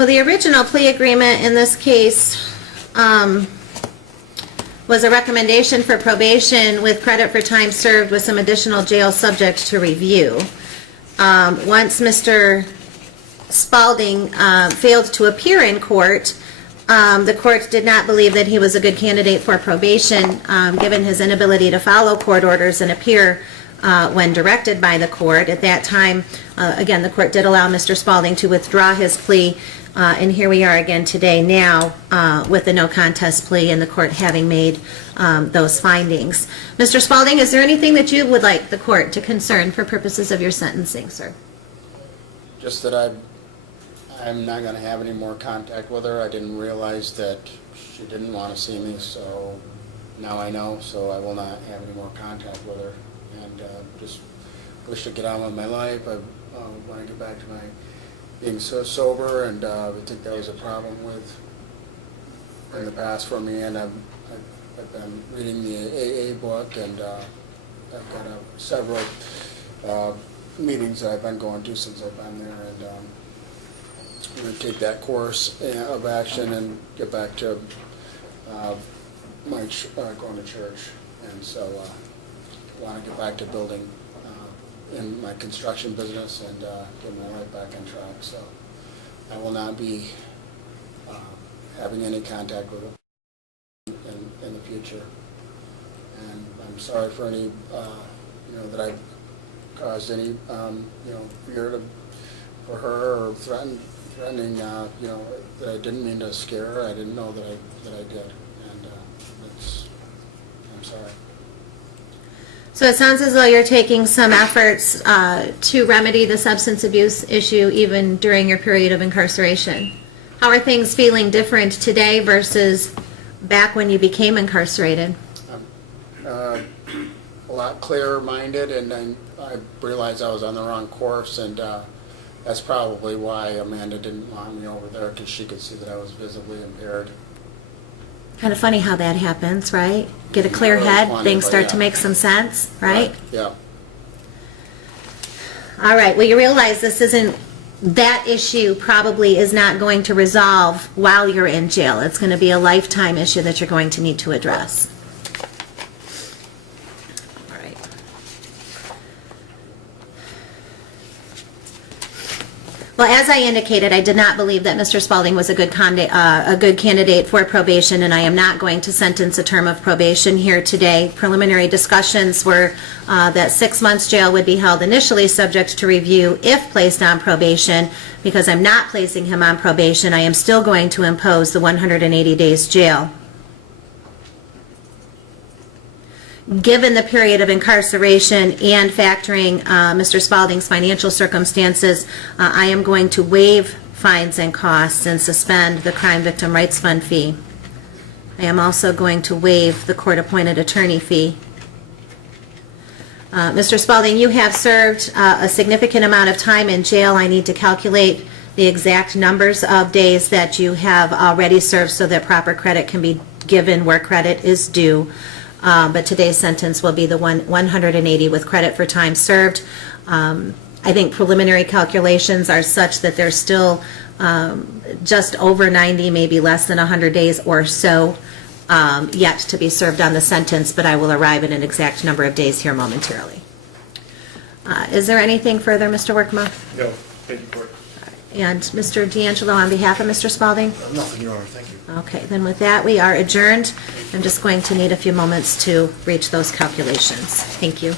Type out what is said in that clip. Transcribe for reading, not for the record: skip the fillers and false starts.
Well, the original plea agreement in this case was a recommendation for probation with credit for time served with some additional jail subject to review. Once Mr. Spaulding failed to appear in court, the court did not believe that he was a good candidate for probation, given his inability to follow court orders and appear when directed by the court. At that time, again, the court did allow Mr. Spaulding to withdraw his plea, and here we are again today now with a no contest plea and the court having made those findings. Mr. Spaulding, is there anything that you would like the court to concern for purposes of your sentencing, sir? Just that I'm not going to have any more contact with her. I didn't realize that she didn't want to see me, so now I know, so I will not have any more contact with her. And just wish to get on with my life. I want to get back to my being so sober, and I think that was a problem in the past for me. And I've been reading the AA book, and I've got several meetings that I've been going to since I've been there, and I'm going to take that course of action and get back to going to church. And so I want to get back to building in my construction business and get my life back on track. So I will not be having any contact with them in the future. And I'm sorry for any, that I caused any, fear for her or threatening, that I didn't mean to scare her. I didn't know that I did, and I'm sorry. So it sounds as though you're taking some efforts to remedy the substance abuse issue even during your period of incarceration. How are things feeling different today versus back when you became incarcerated? A lot clearer-minded, and I realized I was on the wrong course, and that's probably why Amanda didn't want me over there, because she could see that I was visibly impaired. Kind of funny how that happens, right? Get a clear head, things start to make some sense, right? Yeah. All right, well, you realize that issue probably is not going to resolve while you're in jail. It's going to be a lifetime issue that you're going to need to address. All right. Well, as I indicated, I did not believe that Mr. Spaulding was a good candidate for probation, and I am not going to sentence a term of probation here today. Preliminary discussions were that 6 months jail would be held initially, subject to review if placed on probation. Because I'm not placing him on probation, I am still going to impose the 180 days jail. Given the period of incarceration and factoring Mr. Spaulding's financial circumstances, I am going to waive fines and costs and suspend the Crime Victim Rights Fund fee. I am also going to waive the court-appointed attorney fee. Mr. Spaulding, you have served a significant amount of time in jail. I need to calculate the exact numbers of days that you have already served so that proper credit can be given where credit is due. But today's sentence will be the 180 with credit for time served. I think preliminary calculations are such that there's still just over 90, maybe less than 100 days or so yet to be served on the sentence, but I will arrive at an exact number of days here momentarily. Is there anything further, Mr. Workma? No, thank you, Court. And Mr. D'Angelo, on behalf of Mr. Spaulding? Nothing, Your Honor, thank you. Okay, then with that, we are adjourned. I'm just going to need a few moments to reach those calculations. Thank you.